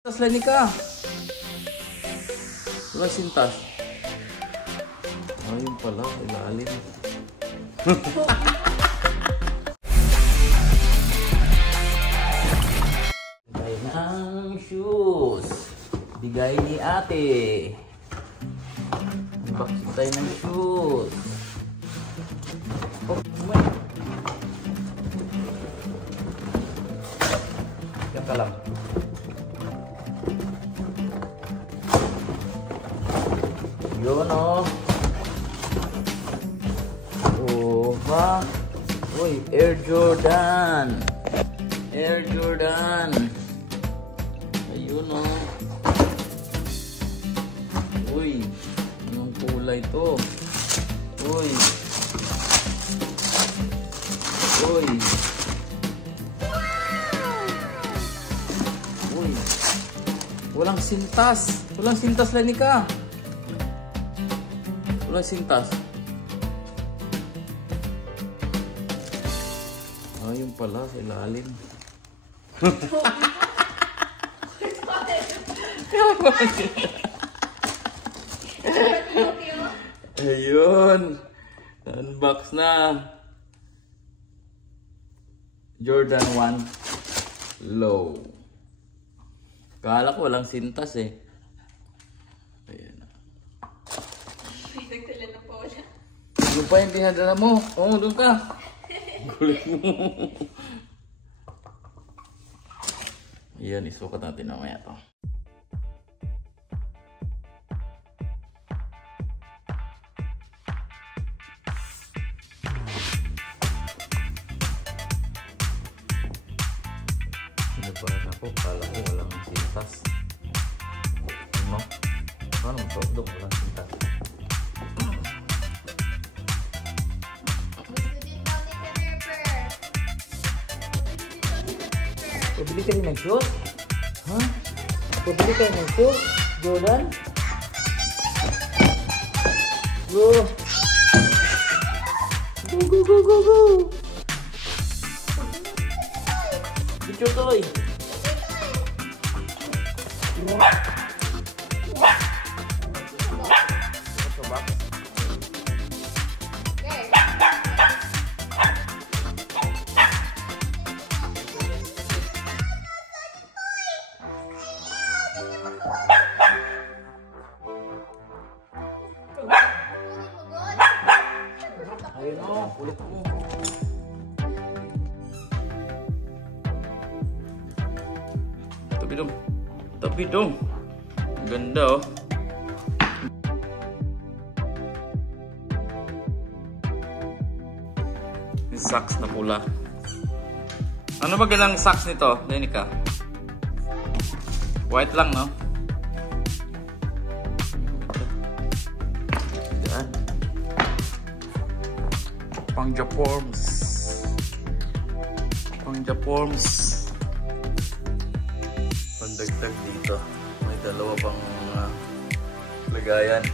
Sintas lani ka. Wala sintas. Ayun pala, ilalim. Bigay ng shoes. Bigay ni ate. Unboxing tayo ng shoes. Oh, umay. Yan ka lang. Yun o. Oh, ha? Uy, Air Jordan. Air Jordan. Ayun o. Uy, anong kulay to? Uy. Uy. Uy. Walang sintas. Walang sintas, Lenica. Walang sintas. Ayun pala, sa ilalim. Ayun. Unbox na. Jordan 1 Low. Kala ko walang sintas eh. Ayan. Nagtala na po wala. Doon pa yung pinadala mo. Oo, doon ka. Gulit mo. Ayan, isukat natin mamaya to. Sinabahan ako, kala ko walang sintas. Ano? Paano mo doon walang sintas? Pabili ka rin ng shoes? Ha? Pabili ka rin ng shoes? Jordan? Go! Go, go, go, go, go! Bicho toy! Ayun o, kulit mo. Tabi dong. Tabi dong. Ganda oh. Yung socks na pula. Ano ba ganang socks nito, Lenica? White lang, no? Pang-Japorms. Pang-Japorms. Pandagdag dito. May dalawa pang lagayan.